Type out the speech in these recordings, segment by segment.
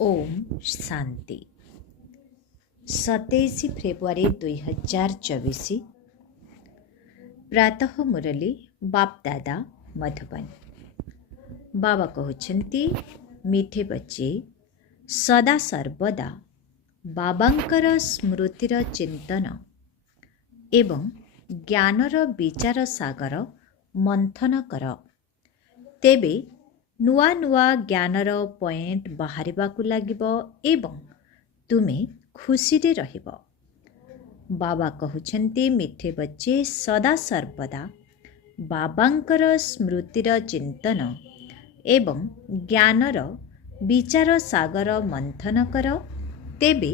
Om Shanti 27 February 2024 प्रातः मुरली बाप दादा मधुबन। बाबा कहते मीठे बच्चे सदा सर्वदा बाबांकर स्मृतिर चिंतन एवं ज्ञानर विचार सागर मंथन कर, तेबे नुआ नुआ ज्ञानर पॉइंट बाहरिबाकु लागिबो एवं तुमे खुशी रे रहिबो। बाबा कहउछन्ति मिठे बच्चे सदा सर्वदा बाबांकर स्मृतिर चिंतन एवं ज्ञानर विचार सागर मंथन कर, तेबे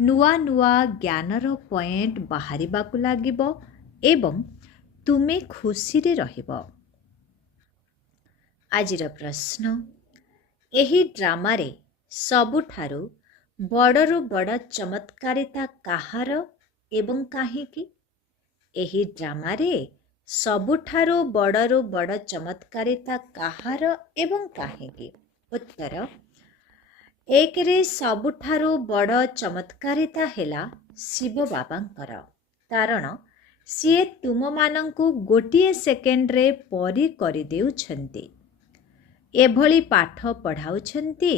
नुआ नुआ ज्ञानर पॉइंट बाहरिबाकु लागिबो एवं तुमे खुशी रे रहिबो। आजिर प्रश्न, एही ड्रामारे सबुठारु बड़रु बड़ चमत्कारिता काहार एवं काहेकि? एही ड्रामारे सबुठारु बड़रु बड़ चमत्कारिता काहार एवं काहेकि? उत्तर, एकरे सबुठारु बड़ चमत्कारिता हेला शिव बाबांकर, कारण सिए तुम मानंकु गोटिए सेकेंड रे परी करि देउछन्ति। एभली पाठ पढ़ाउछन्ति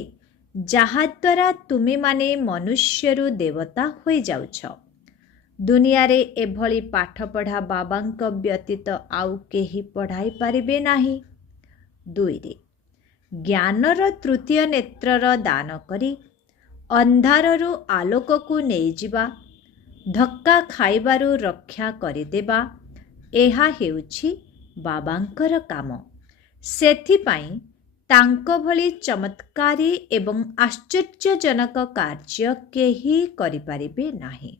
जहाद्वारा तुमे माने मनुष्यरु देवता होई जाउछ। दुनिया रे एभली पाठ पढ़ा बाबांक व्यतीत आउ केही पढ़ाई पारिबे नाही। 2 रे ज्ञानर तृतीय नेत्रर दान करी अंधाररु आलोककु नेई जिबा, धक्का खाइबारु रक्षा करिदेबा, एहा हेउछि बाबांकर काम। सेथिपाई तांको भली चमत्कारी एवं आश्चर्यजनक कार्य केही करिपारिबे नाही।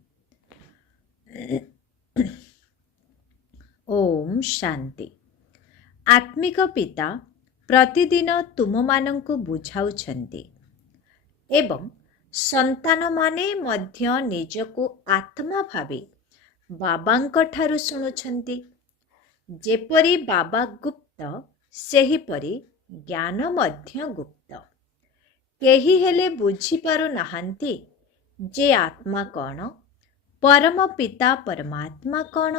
ओम शांति। आत्मिक पिता प्रतिदिन तुम मानंकु बुझाउछन्ति एवं संतान माने मध्य निजको आत्मा भावी बाबांक ठारु सुनुछन्ति। जेपरि बाबा गुप्त सेहीपरि ज्ञान मध्य गुप्त। केही हेले बुझी पारु नाहंती जे आत्मा कौन, परम पिता परमात्मा कौन।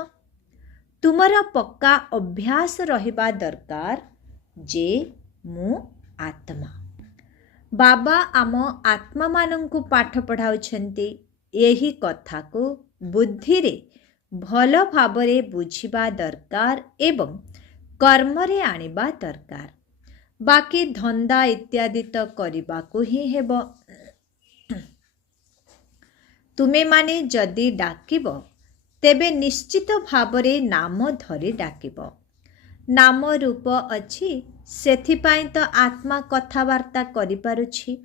तुमरा पक्का अभ्यास रहिबा दरकार जे मु आत्मा। बाबा आम आत्मा मानंकु पाठ पढ़ाउछन्ति। एही कथा को बुद्धि रे भल भाबरे बुझिबा दरकार एवं कर्म रे आनिबा दरकार। बाकी धंदा इत्यादि तो करिबाकु ही हेबो। तुमे माने जदि डाकिबो तेबे निश्चित भाबरे नाम धरी डाकिबो। नाम रूप अछि, सेथिपाई तो आत्मा कथावार्ता करि पारुछि,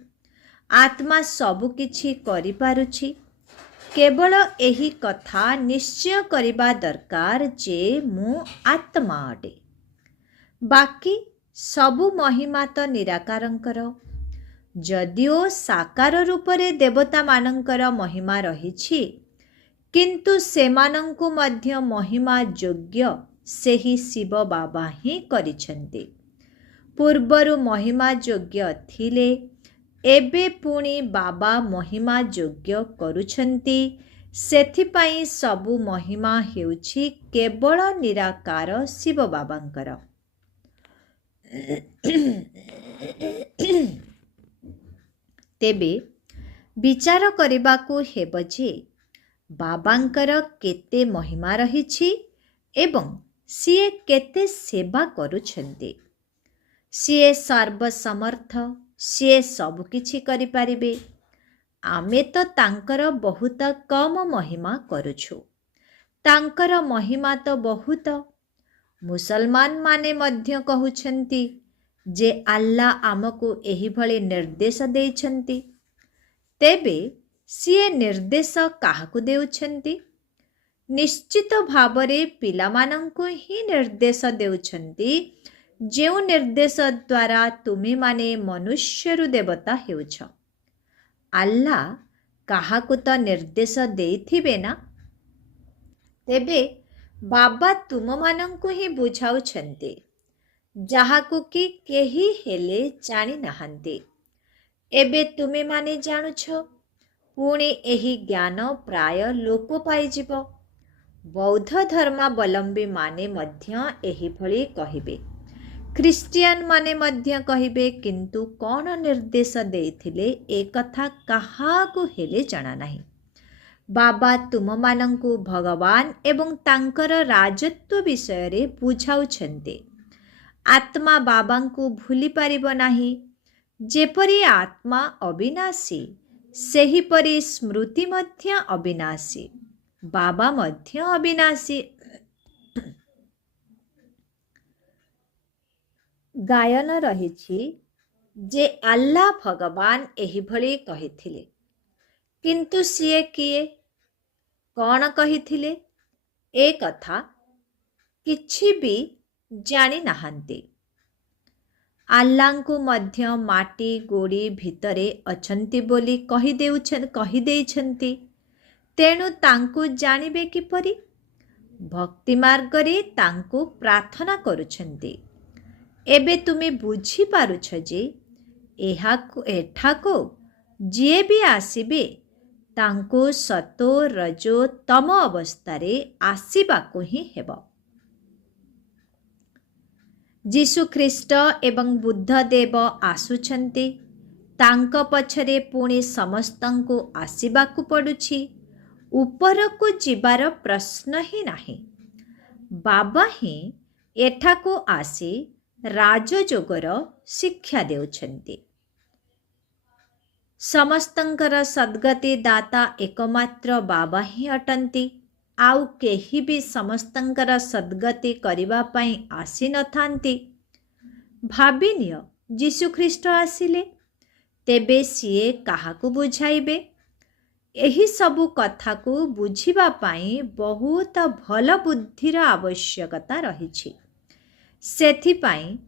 आत्मा सबु किछि करि पारुछि। केवल एही कथा निश्चय करिबा दरकार जे मु आत्मा अटे। बाकी सबु महिमा तो निराकारंकर। जदिओ साकार रूपरे देवता मानंकर महिमा रहिछि, किंतु सेमानंकु मध्य महिमा योग्य सेही शिव बाबा ही करिछन्ति। पूर्वरु महिमा योग्य थिले, एबे पुणी बाबा महिमा योग्य करुछन्ति। सेथिपाई सबु महिमा हेउछि केवल निराकार शिव बाबांकर। तेबे विचार करिबाकु हेब जे बाबांकर केते महिमा रहिछि एवं सिए केते सेवा करुछन्ति। सिए सर्वसमर्थ, सिए सब किछि करि पारिबे। आमे तो तांकर बहुत कम महिमा करुछु, तांकर महिमा तो बहुत। मुसलमान माने मध्य कहउछन्ति जे अल्लाह आमको एही भली निर्देश देइछन्ति। तेबे सिए निर्देश काहाकु देउछन्ति? निश्चित भावरे पिलामानंकु ही निर्देश देउछन्ति, जेउ निर्देश द्वारा तुमे माने मनुष्यरु देवता हेउछ। अल्लाह काहाकु तो निर्देश देइथिबे ना। तेबे बाबा तुम मानंकु ही बुझाउछन्ति, जाहाकु कि केही हेले जानि नाहंती। एबे तुमे माने जानुछ पुणी एही ज्ञान प्राय लोप पाइजिब। बौद्ध धर्मावलंबी माने मध्य एही भଳି कहिबे, ख्रिस्टियान माने मध्य कहिबे, किंतु कौन निर्देश देइथिले ए कथा काहाकु हेले जଣା नाही। बाबा तुममानंकु भगवान एवं तांकर राजत्व विषय रे बुझाउछन्ते। आत्मा बाबांकु भूली पारिब नाही। जेपरि आत्मा अविनाशी सेहीपरि स्मृति मध्य अविनाशी, बाबा मध्य अविनाशी। गायन रहिछि जे आल्ला भगवान एही भଳି कहिथिले, किंतु सिए किए, कौन कहिथिले ए कथा किछि भी जानि नाहांती। आल्लांकु मध्य माटी गोड़ी भितरे अछंती बोली कहिदेइछन्ति। तेणु तांकु जानिबे किपरि? भक्ति मार्गरे तांकु प्रार्थना करुछन्ति। एबे तुमे बुझी पारुछ जे एठाको जिए भी आसिबे तांकु सतो रजो तम अवस्थारे आसिबाकु ही हेब। जीशु ख्रीष्ट एवं बुद्ध देव आसुछन्ति, तांक पछरे पुणी समस्तंकु आसिबाकु पडुछि। उपरकु जिबार प्रश्न ही नाही। बाबा ही एठाकु आसी राजयोगर शिक्षा देउछन्ति। समस्तंकर सद्गति दाता एकमात्र बाबा ही अटंती। आउ केही भी समस्तंकर सद्गति करिबा पई आसी न थांती। भाबिनियो जीशु ख्रीष्ट आसिले, तेबे सिए काहाकु बुझाइबे? एही सबु कथाकु बुझिबा पई बहुत भल बुद्धिर आवश्यकता रहिछि। सेथि पई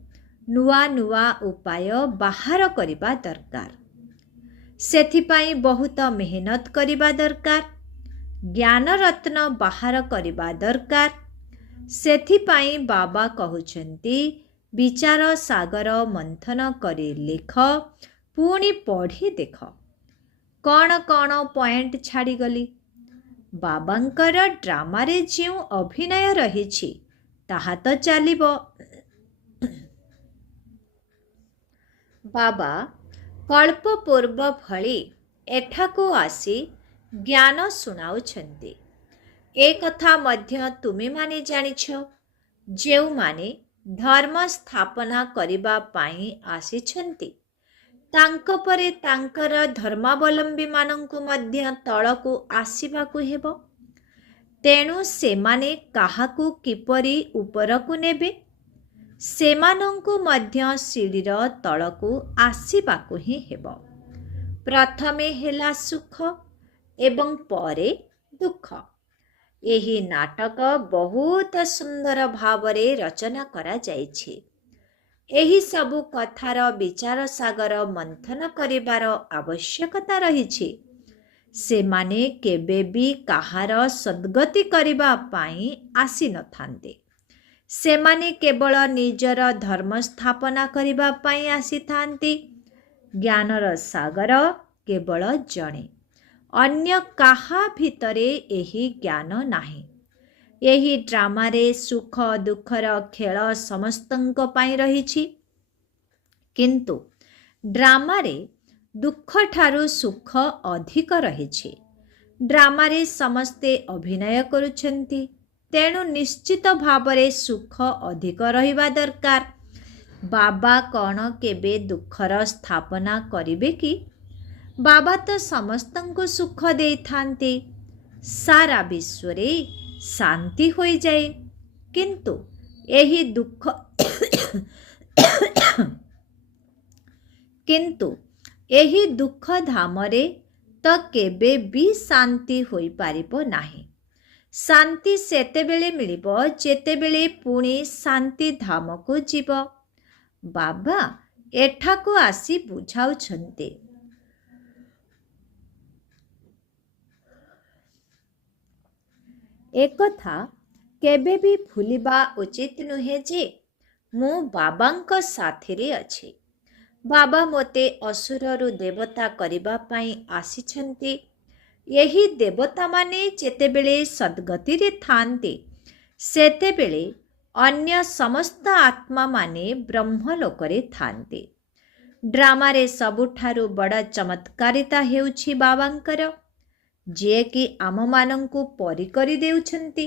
नुआ नुआ उपाय बाहर करिबा दरकार। सेथि पई बहुत मेहनत करिबा दरकार। ज्ञान रत्न बाहर करिबा दरकार। सेथि पई बाबा कहुछन्ति विचार सागर मंथन करि लेख, पुणी पढ़ी देख। कौन कौन पॉइंट छाड़ी गली? बाबांकर ड्रामा रे जिउ अभिनय रहिछि ताहा तो चलिबो। बाबा कल्प पूर्व भଳି एठाकु आसी ज्ञान सुनाउछन्ति। ए कथा मध्य तुमे माने जानिछ, जेउ माने धर्म स्थापना करिबा पाई आसिछन्ति, तांको परे तांकर धर्मावलंबी मानंकु मध्य तळकु आसिबाकु हेबो। तेणु सेमाने काहाकु किपरि उपरकु नेबे? सेमानंकु मध्य सीढ़ीर तळकु आसिबाकु ही हेबो। प्रथमे हेला सुख एवं परे दुख। एही नाटक बहुत सुंदर भावरे रचना करा जाइछि। एही सबु कथार विचार सागर मंथन करिबार आवश्यकता रहिछि। सेमाने केबे भी काहार सद्गति करिबा पाई आसी न थांते। सेमाने केवल निजर धर्म स्थापना करिबा पाई आसी थांती। ज्ञानर सागर केवल जणे, अन्य काहा भितरे एही ज्ञान नाही। एही ड्रामारे सुख दुखर खेल समस्तंक पाई रहिछि, किंतु ड्रामारे दुख ठारू सुख अधिक रहिछि। ड्रामारे समस्ते अभिनय करुछन्ति, तेणु निश्चित भावरे सुख अधिक रहिबा दरकार। बाबा कौन केबे दुखर स्थापना करिबे कि? बाबा तो समस्तंको सुख देई थांते। सारा विश्वरे शांति होई जाए, किंतु एही दुख किंतु एही दुख धामरे तो केबे भी शांति होई पारिबो नाही। शांति सेतेबेले मिलिबो जेतेबेले पुणी शांति धाम को जीव। बाबा एठाको आसी बुझाउछन्ते। एकथा केबे भी भूलिबा उचित नुहे जे मु बाबांक साथिरे अछि। ବାବା ମୋତେ ଅସୁରରୁ ଦେବତା କରିବା ପାଇଁ ଆସିଛନ୍ତି। ଏହି ଦେବତାମାନେ ଯେତେବେଳେ ସଦ୍ଗତିରେ ଥାନ୍ତି ସେତେବେଳେ ଅନ୍ୟ ସମସ୍ତ ଆତ୍ମାମାନେ ବ୍ରହ୍ମଲୋକରେ ଥାନ୍ତି। ଡ୍ରାମାରେ ସବୁଠାରୁ ବଡ଼ ଚମତ୍କାରିତା ହେଉଛି ବାବାଙ୍କର, ଯିଏକି ଆମମାନଙ୍କୁ ପରି କରି ଦେଉଛନ୍ତି।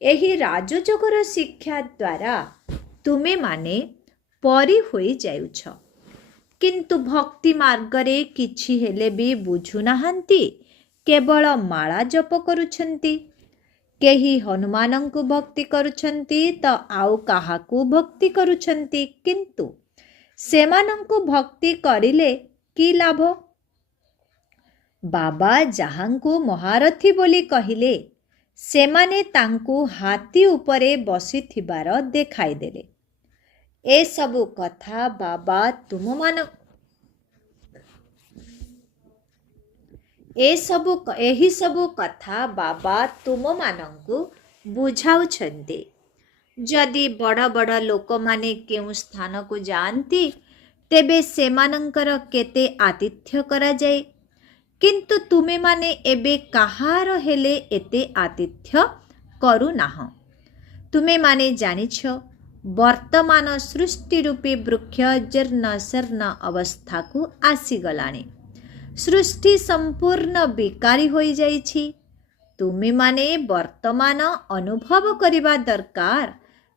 ଏହି ରାଜଯୋଗର ଶିକ୍ଷା ଦ୍ୱାରା ତୁମେମାନେ ପରି ହୋଇଯାଉଛ, କିନ୍ତୁ ଭକ୍ତି ମାର୍ଗରେ କିଛି ହେଲେ ବି ବୁଝୁନାହାନ୍ତି, କେବଳ ମାଳା ଜପ କରୁଛନ୍ତି। କେହି ହନୁମାନଙ୍କୁ ଭକ୍ତି କରୁଛନ୍ତି ତ ଆଉ କାହାକୁ ଭକ୍ତି କରୁଛନ୍ତି, କିନ୍ତୁ ସେମାନଙ୍କୁ ଭକ୍ତି କରିଲେ କି ଲାଭ? ବାବା ଯାହାଙ୍କୁ ମହାରଥୀ ବୋଲି କହିଲେ, ସେମାନେ ତାଙ୍କୁ ହାତୀ ଉପରେ ବସିଥିବାର ଦେଖାଇଦେଲେ। ଏସବୁ କଥା ବାବା ଏହିସବୁ କଥା ବାବା ତୁମମାନଙ୍କୁ ବୁଝାଉଛନ୍ତି। ଯଦି ବଡ଼ ବଡ଼ ଲୋକମାନେ କେଉଁ ସ୍ଥାନକୁ ଯାଆନ୍ତି ତେବେ ସେମାନଙ୍କର କେତେ ଆତିଥ୍ୟ କରାଯାଏ, କିନ୍ତୁ ତୁମେମାନେ ଏବେ କାହାର ହେଲେ ଏତେ ଆତିଥ୍ୟ କରୁନାହଁ। ତୁମେମାନେ ଜାଣିଛ ବର୍ତ୍ତମାନ ସୃଷ୍ଟି ରୂପୀ ବୃକ୍ଷ ଜୀର୍ଣ୍ଣ ଶୀର୍ଣ୍ଣ ଅବସ୍ଥାକୁ ଆସିଗଲାଣି। ସୃଷ୍ଟି ସମ୍ପୂର୍ଣ୍ଣ ବିକାରୀ ହୋଇଯାଇଛି। ତୁମେମାନେ ବର୍ତ୍ତମାନ ଅନୁଭବ କରିବା ଦରକାର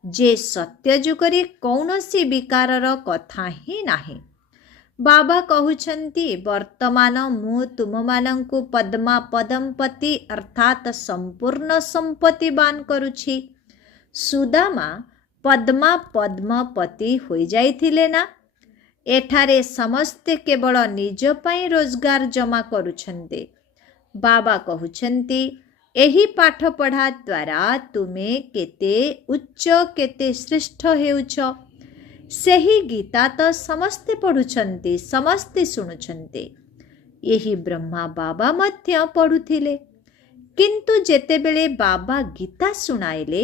ଯେ ସତ୍ୟ ଯୁଗରେ କୌଣସି ବିକାରର କଥା ହିଁ ନାହିଁ। ବାବା କହୁଛନ୍ତି, ବର୍ତ୍ତମାନ ମୁଁ ତୁମମାନଙ୍କୁ ପଦ୍ମା ପଦମ୍ପତି ଅର୍ଥାତ୍ ସମ୍ପୂର୍ଣ୍ଣ ସମ୍ପତ୍ତିବାନ କରୁଛି। ସୁଦାମା ପଦ୍ମା ପଦ୍ମପତି ହୋଇଯାଇଥିଲେ ନା? ଏଠାରେ ସମସ୍ତେ କେବଳ ନିଜ ପାଇଁ ରୋଜଗାର ଜମା କରୁଛନ୍ତି। ବାବା କହୁଛନ୍ତି, ଏହି ପାଠପଢ଼ା ଦ୍ୱାରା ତୁମେ କେତେ ଉଚ୍ଚ କେତେ ଶ୍ରେଷ୍ଠ ହେଉଛ। ସେହି ଗୀତା ତ ସମସ୍ତେ ପଢ଼ୁଛନ୍ତି, ସମସ୍ତେ ଶୁଣୁଛନ୍ତି। ଏହି ବ୍ରହ୍ମା ବାବା ମଧ୍ୟ ପଢ଼ୁଥିଲେ, କିନ୍ତୁ ଯେତେବେଳେ ବାବା ଗୀତା ଶୁଣାଇଲେ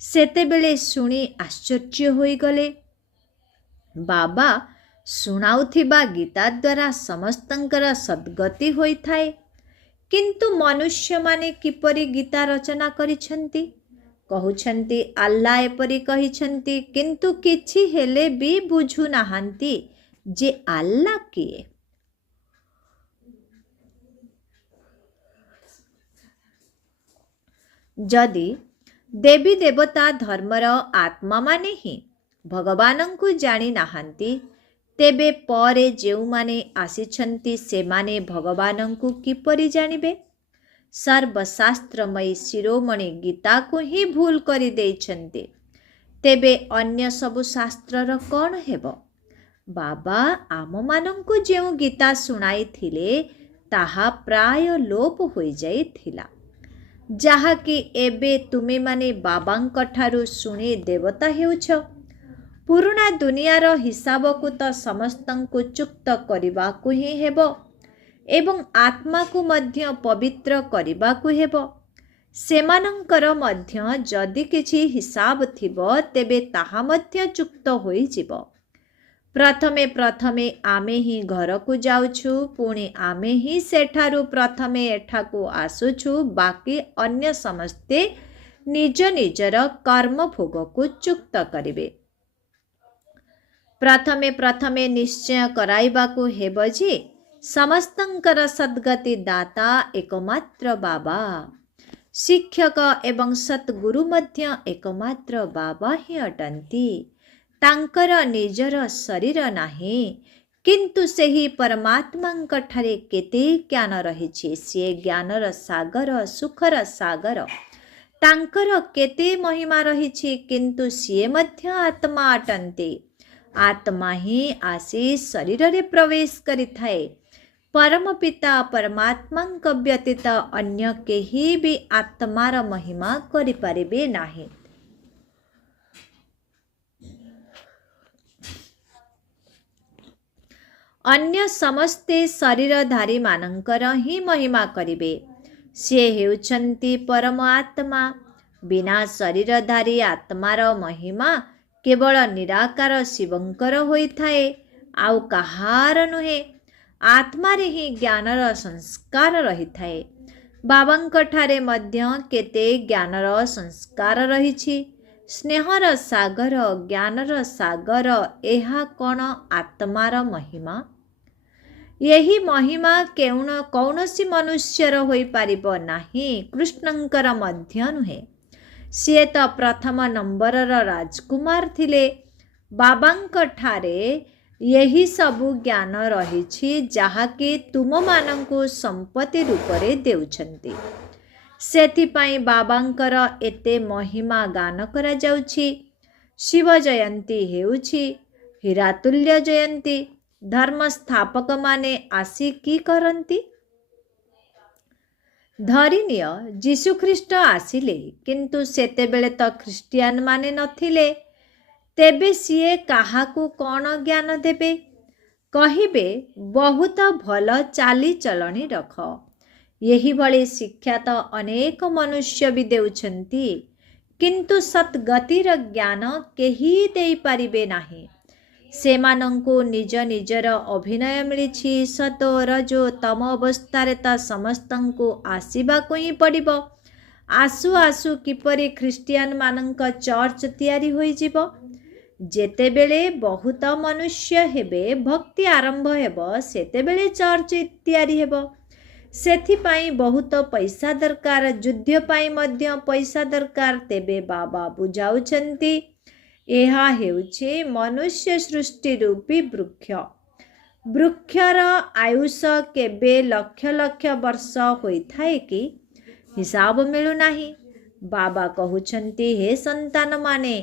ସେତେବେଳେ ଶୁଣି ଆଶ୍ଚର୍ଯ୍ୟ ହୋଇଗଲେ। ବାବା ଶୁଣାଉଥିବା ଗୀତା ଦ୍ୱାରା ସମସ୍ତଙ୍କର ସଦ୍ଗତି ହୋଇଥାଏ, କିନ୍ତୁ ମନୁଷ୍ୟମାନେ କିପରି ଗୀତା ରଚନା କରିଛନ୍ତି? କହୁଛନ୍ତି ଆଲ୍ଲା ଏପରି କହିଛନ୍ତି, କିନ୍ତୁ କିଛି ହେଲେ ବି ବୁଝୁନାହାନ୍ତି ଯେ ଆଲ୍ଲା କିଏ। ଯଦି ଦେବୀ ଦେବତା ଧର୍ମର ଆତ୍ମାମାନେ ହିଁ ଭଗବାନଙ୍କୁ ଜାଣି ନାହାନ୍ତି, ତେବେ ପରେ ଯେଉଁମାନେ ଆସିଛନ୍ତି ସେମାନେ ଭଗବାନଙ୍କୁ କିପରି ଜାଣିବେ? ସର୍ବଶାସ୍ତ୍ରମୟୀ ଶିରୋମଣି ଗୀତାକୁ ହିଁ ଭୁଲ କରିଦେଇଛନ୍ତି, ତେବେ ଅନ୍ୟ ସବୁ ଶାସ୍ତ୍ରର କ'ଣ ହେବ? ବାବା ଆମମାନଙ୍କୁ ଯେଉଁ ଗୀତା ଶୁଣାଇଥିଲେ ତାହା ପ୍ରାୟ ଲୋପ ହୋଇଯାଇଥିଲା, ଯାହାକି ଏବେ ତୁମେମାନେ ବାବାଙ୍କ ଠାରୁ ଶୁଣି ଦେବତା ହେଉଛ। ପୁରୁଣା ଦୁନିଆର ହିସାବକୁ ତ ସମସ୍ତଙ୍କୁ ଚୁକ୍ତ କରିବାକୁ ହିଁ ହେବ ଏବଂ ଆତ୍ମାକୁ ମଧ୍ୟ ପବିତ୍ର କରିବାକୁ ହେବ। ସେମାନଙ୍କର ମଧ୍ୟ ଯଦି କିଛି ହିସାବ ଥିବ ତେବେ ତାହା ମଧ୍ୟ ଚୁକ୍ତ ହୋଇଯିବ। ପ୍ରଥମେ ଆମେ ହିଁ ଘରକୁ ଯାଉଛୁ, ପୁଣି ଆମେ ହିଁ ସେଠାରୁ ପ୍ରଥମେ ଏଠାକୁ ଆସୁଛୁ। ବାକି ଅନ୍ୟ ସମସ୍ତେ ନିଜ ନିଜର କର୍ମ ଭୋଗକୁ ଚୁକ୍ତ କରିବେ। ପ୍ରଥମେ ନିଶ୍ଚୟ କରାଇବାକୁ ହେବ ଯେ ସମସ୍ତଙ୍କର ସଦ୍ଗତି ଦାତା ଏକମାତ୍ର ବାବା। ଶିକ୍ଷକ ଏବଂ ସଦ୍ଗୁରୁ ମଧ୍ୟ ଏକମାତ୍ର ବାବା ହିଁ ଅଟନ୍ତି। ତାଙ୍କର ନିଜର ଶରୀର ନାହିଁ, କିନ୍ତୁ ସେହି ପରମାତ୍ମାଙ୍କ ଠାରେ କେତେ ଜ୍ଞାନ ରହିଛି। ସିଏ ଜ୍ଞାନର ସାଗର, ସୁଖର ସାଗର। ତାଙ୍କର କେତେ ମହିମା ରହିଛି, କିନ୍ତୁ ସିଏ ମଧ୍ୟ ଆତ୍ମା ଅଟନ୍ତି। ଆତ୍ମା ହିଁ ଆସି ଶରୀରରେ ପ୍ରବେଶ କରିଥାଏ। ପରମ ପିତା ପରମାତ୍ମାଙ୍କ ବ୍ୟତୀତ ଅନ୍ୟ କେହି ବି ଆତ୍ମାର ମହିମା କରିପାରିବେ ନାହିଁ। ଅନ୍ୟ ସମସ୍ତେ ଶରୀରଧାରୀମାନଙ୍କର ହିଁ ମହିମା କରିବେ। ସିଏ ହେଉଛନ୍ତି ପରମ ଆତ୍ମା। ବିନା ଶରୀରଧାରୀ ଆତ୍ମାର ମହିମା କେବଳ ନିରାକାର ଶିବଙ୍କର ହୋଇଥାଏ। आउ कहार नुहे। आत्मारे ही ज्ञानर संस्कार रही थाए। बाबांक ठारे मध्य केते ज्ञानर संस्कार रहिछि। स्नेहर सागर, ज्ञानर सागर, एहा कौन आत्मार महिमा। यही महिमा कौनसी मनुष्यर होई पारिबो नाही, कृष्णंकर मध्य नुहे। सिए तो प्रथम नंबरर राजकुमार थिले। बाबांक ठारे यही सबु ज्ञान रहिछि जाहाकि तुम मानंकु संपत्ति रूपरे देउछन्ति। सेथिपाई बाबांकर एते महिमा गान करा जाउछि। शिव जयंती हेउछि हीरातुल्य जयंती। धर्म स्थापक माने आसी की करंती। धरिनिय जीशुख्रीष्ट आसिले किंतु सेतेबेले तो ख्रीष्टियान माने नथिले। तेबे सिए काहाकू कौन ज्ञान देबे? कहिबे बहुत भल चाली चलणी रख। यही भली शिक्षा तो अनेक मनुष्य भी देउछन्ति किंतु सतगतिर ज्ञान केही देई पारिबे नाही। सेमानंकु निज निजर अभिनय मिलिछि। सतो रजो तम अवस्थारे ता समस्तंकु आसीबाकु ही पड़िबो। आसु आसु किपरि ख्रीष्टियान मानंक चर्च तयारी होई जिवो। जेतेबेले बहुत मनुष्य हेबे, भक्ति आरंभ हेबो, सेतेबेले चर्च तयारी हेबो। सेथिपाई बहुत पैसा दरकार, युद्ध पाई मध्य पैसा दरकार। तेबे बाबा बुझाउछन्ति एहा हेउछि मनुष्य सृष्टि रूपी वृक्ष। वृक्षर आयुष केबे लक्ष लक्ष वर्ष होइथाए कि हिसाब मिलु नाही। बाबा कहुछन्ति हे संतान माने,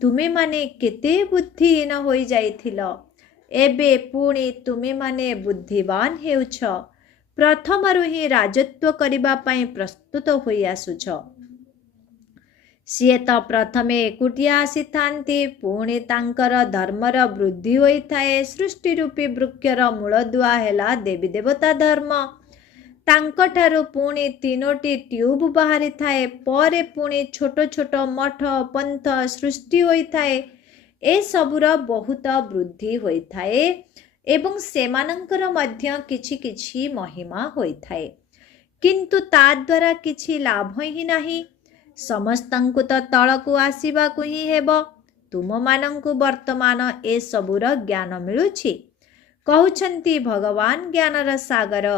तुमे माने केते बुद्धिहीन होई जाइथिलो, एबे पुणी तुमे माने बुद्धिवान हेउछ। प्रथमरु ही राजत्व करिबा पाई प्रस्तुत होई आसुछ। सिए तो प्रथमे एकुटिया आसी थांती, पुणी तांकर धर्मर वृद्धि होई थाए। सृष्टि रूपी वृक्षर मूलदुआ हेला देवी देवता धर्म। तांकठारु पुणी 3टी ट्यूब बाहरी थाए। परे पुणी छोट छोट मठ पंथ सृष्टि होई थाए। ए सबुर बहुत वृद्धि होई थाए एवं सेमानंकर मध्य किछि किछि महिमा होई थाए, किंतु ता द्वारा किछि लाभ ही नाही। समस्तंकु तो तळकु आसीबाकु ही हेबो। तुम मानंकु वर्तमान ए सबुर ज्ञान मिलुछि। कहउछन्ति भगवान ज्ञानर सागर,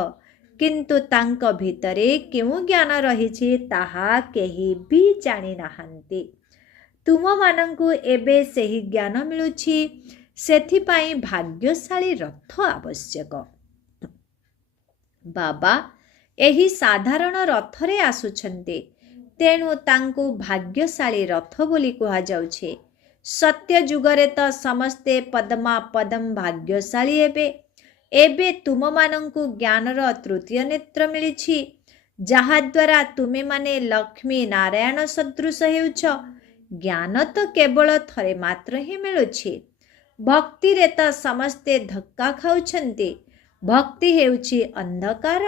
किंतु तांक भितरे केउ ज्ञान रहिछि ताहा केही भी जानि नाहंती। तुम मानंकु एबे सेही ज्ञान मिलुछि। सेथिपाई भाग्यशाली रथ आवश्यक। बाबा एही साधारण रथरे आसुछन्ति, तेणु तांकु भाग्यशाली रथ बोली कुहा जाउछे। सत्य जुगरे तो समस्ते पद्मा पदम भाग्यशाली हेबे। एबे तुम मानंकु ज्ञानर तृतीय नेत्र मिलिछि, जहा द्वारा तुमे माने लक्ष्मी नारायण सदृश हेउछ। ज्ञान तो केवल थरे मात्र ही मिलुछि। भक्ति रे तो समस्ते धक्का खाउछन्ति। भक्ति हेउछि अंधकार,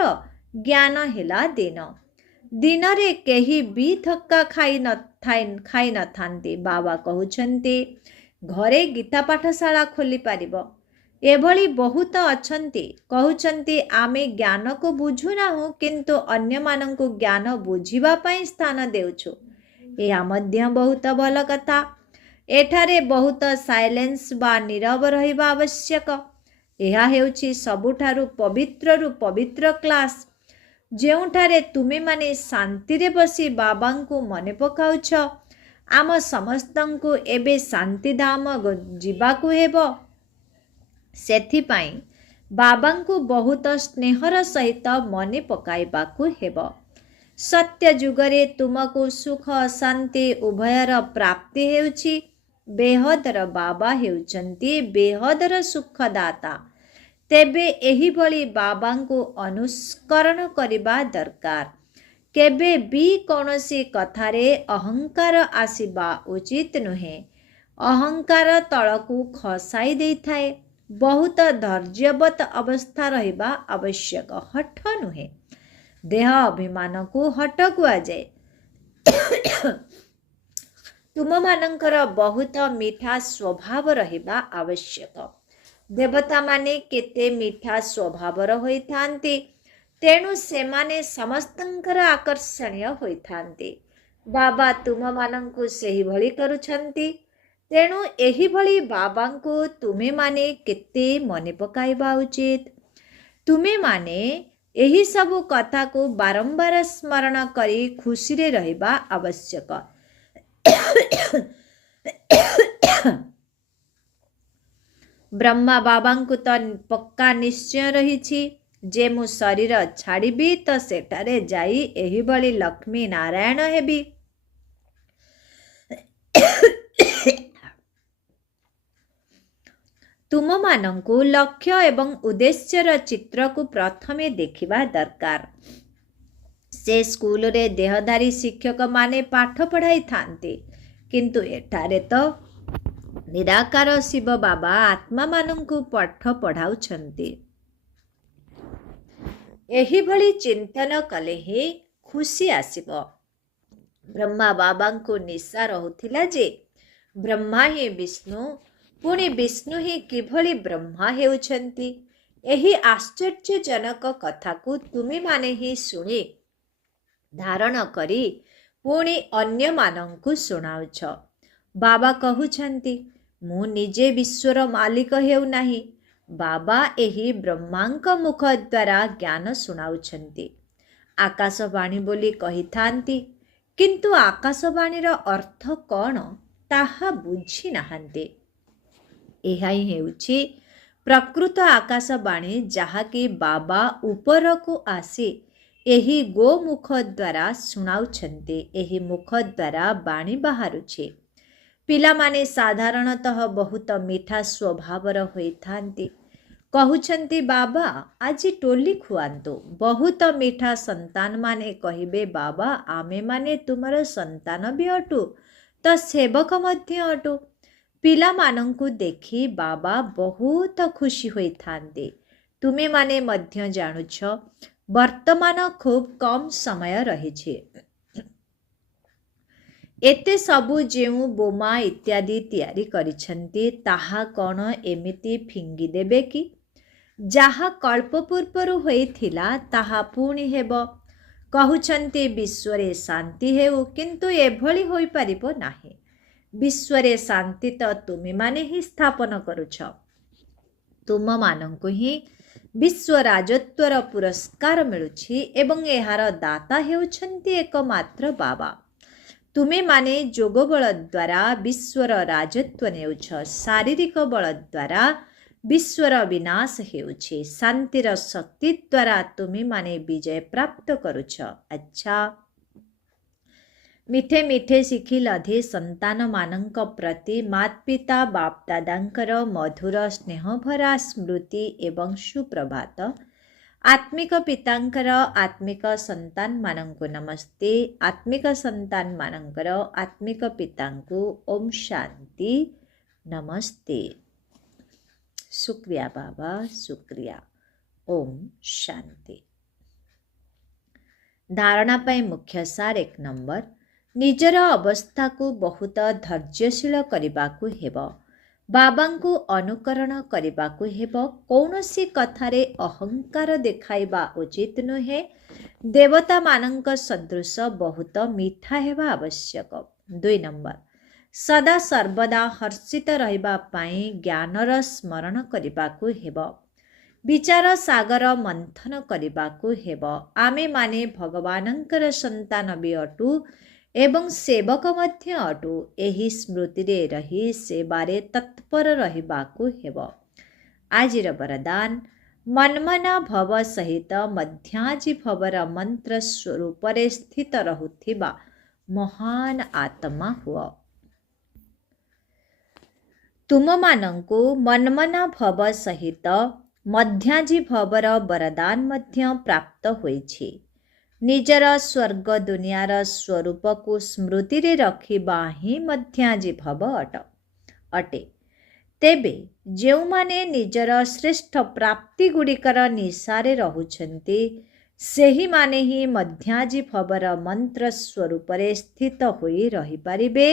ज्ञान हेला दिन। दिन रे केही भी धक्का खाई न थांती। बाबा कहउछन्ति घरे गीता पाठशाला खोली पारिबो। एभली बहुत अछन्ति कहउछन्ति आमे ज्ञान को बुझु नाहु, किंतु अन्य मानंकु ज्ञान बुझिबा पई स्थान देउछु। एहा मध्य बहुत भल कथा। एठारे बहुत साइलेंस बा नीरव रहिबा आवश्यक। एहा हेउछि सबुठारु पवित्ररु पवित्र क्लास, जेउठारे तुमे माने शांति रे बसी बाबांकु मने पकाउछ। आम समस्तंकु एबे शांति धाम जिबाकु हेबो। सेथिपाई बाबांकु बहुत स्नेहर सहित मने पकाइबाकु हेबो। सत्य जुगरे तुमको सुख शांति उभयर प्राप्ति हेउछि। बेहदर बाबा हेउचन्ति बेहदर सुखदाता। तेबे एही भली बाबांकु अनुस्करण करिबा दरकार। केबे भी कौनसी कथारे अहंकार आसीबा उचित नुहे। अहंकार तळकु खसाई देइथाए। बहुत धैर्यवत अवस्था रहिबा आवश्यक, हठ नुहे। देह अभिमान को हठ कुआ जाए। तुम मानंकर बहुत मीठा स्वभाव रहिबा आवश्यक। देवता माने केते मीठा स्वभावर होइथांती, तेणु सेमाने समस्तंकर आकर्षणीय होइथांती। बाबा तुम मानंकु सेही भली करुछंती, तेणु एही भली बाबांकु तुमे माने केते मने पकाइबा उचित। तुमे माने एही सबु कथा को बारंबार स्मरण करी खुशी रे रहिबा आवश्यक। ब्रह्मा बाबांकु तो पक्का निश्चय रही जे मु शरीर छाड़बी तो सेठारे जाई एही भली लक्ष्मी नारायण हेबी। तुम मानंकु लक्ष्य एवं उद्देश्यर चित्र को प्रथमे देखिबा दरकार। से स्कूल रे देहधारी शिक्षक माने पाठ पढ़ाई थांती, किंतु एठारे तो निराकार शिव बाबा आत्मा मानंकु पाठ पढ़ाउछंती। एही भली चिंतन कले ही खुशी आसिबो। ब्रह्मा बाबांकु निशा रहुथिला जे ब्रह्मा ही विष्णु, पुणी विष्णु ही किभली ब्रह्मा हेउछंती। एही आश्चर्यजनक कथा को तुमे माने ही सुनी धारण करी पुणी अन्य मानंकु सुनाउछ। बाबा कहउछंती मु निजे विश्वर मालिक हेउ नाही, बाबा एही ब्रह्मांक मुख द्वारा ज्ञान सुनाउछंती। आकाशवाणी बोली कहिथांती, किंतु आकाशवाणीर अर्थ कौन ताहा बुझी नाहांती। एहा ही हेउछि प्रकृत आकाशवाणी, जहाँकि बाबा ऊपर को आसी एही गो मुख द्वारा सुनाउछंती। एही मुख द्वारा बाणी बाहारुछि। पिलामाने साधारणतः बहुत मीठा स्वभावर होइथांती। कहउछंती बाबा आज टोली खुआंतु। बहुत मीठा संतान माने कहिबे बाबा आमे माने तुमर संतान भी अटु, तो सेवक मध्य अटु। पिला मानंकु देखी बाबा बहुत खुशी होइथांती। तुमे माने मध्य जानुछ वर्तमान खूब कम समय रहिछि। एते सबु जेउ बोमा इत्यादि तैयारी करिछंती, ताहा कौन एमिति फिंगी देबे कि? जहा कल्प पूर्वरु होइथिला ताहा पुणी हेब। कहउछंती विश्वरे शांति हेउ, किंतु एभली होई परिबो नाही। विश्वरे शांति तो तुमे माने ही स्थापन करुछ। तुम मानंकु ही विश्व राजत्वर पुरस्कार मिलुछि एवं एहार दाता हेउछंती एकमात्र बाबा। तुमे माने जोग बल द्वारा विश्वर राजत्व नेउछ, शारीरिक बल द्वारा विश्वर विनाश हेउछि, शांतिर शक्ति द्वारा तुमे माने विजय प्राप्त करुछ। अच्छा, मिठे मिठे शिखिल अधि संतान मानंक प्रति मात पिता बाप दादांकर मधुर स्नेह भरा स्मृति एवं सुप्रभात। आत्मिक पितांकर आत्मिक संतान मानंकु नमस्ते। आत्मिक संतान मानंकर आत्मिक पितांकु ओम शांति नमस्ते। शुक्रिया बाबा, शुक्रिया। ओम शांति। धारणा पाई मुख्य सार 1 नंबर, निजर अवस्था को बहुत धैर्यशील करबाकू हेब। बाबांकु अनुकरण करबाकू हेब। कौनसी कथारे अहंकार देखाइबा उचित नुहे। देवता मानंक सदृश बहुत मीठा हेबा आवश्यक। 2 नंबर, सदा सर्वदा हर्षित रहिबा पाई ज्ञानर स्मरण करबाकू हेब। विचार सागर मंथन करबाकू हेब। आमे माने भगवानंकर संतान भी अटू एवं सेवक मध्य अटू। एही स्मृति रे रही सेवारे तत्पर रहिबाकू हेब। आजिर वरदान, मनमना भव सहित मध्याजी भवर मंत्र स्वरूप रे स्थित रहुथिबा महान आत्मा हुआ। तुम मानंकु मनमना भव सहित मध्याजी भवर वरदान मध्य प्राप्त होइछि। निजर स्वर्ग दुनियार स्वरूप को स्मृति रे रखिबा ही मध्याजी भव अटे। तेबे जेउ माने निजर श्रेष्ठ प्राप्ति गुड़िकर निशारे रहुछंती, सेही माने ही मध्याजी भवर मंत्र स्वरूप रे स्थित होई रही पारिबे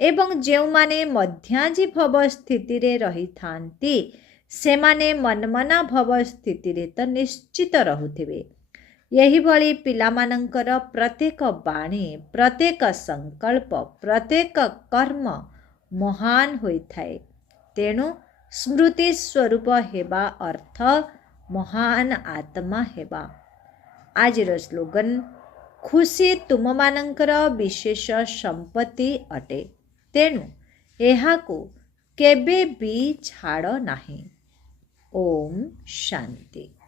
एवं जेउ माने मध्याजी भव स्थिति रे रही थांती, ସେମାନେ ମନ୍ମନା ଭବ ସ୍ଥିତିରେ ତ ନିଶ୍ଚିତ ରହୁଥିବେ। ଏହିଭଳି ପିଲାମାନଙ୍କର ପ୍ରତ୍ୟେକ ବାଣୀ, ପ୍ରତ୍ୟେକ ସଂକଳ୍ପ, ପ୍ରତ୍ୟେକ କର୍ମ ମହାନ ହୋଇଥାଏ। ତେଣୁ ସ୍ମୃତି ସ୍ୱରୂପ ହେବା ଅର୍ଥ ମହାନ ଆତ୍ମା ହେବା। ଆଜିର ସ୍ଲୋଗାନ, ଖୁସି ତୁମମାନଙ୍କର ବିଶେଷ ସମ୍ପତ୍ତି ଅଟେ, ତେଣୁ ଏହାକୁ କେବେ ବି ଛାଡ଼ ନାହିଁ। ଓମ୍ ଶାନ୍ତି।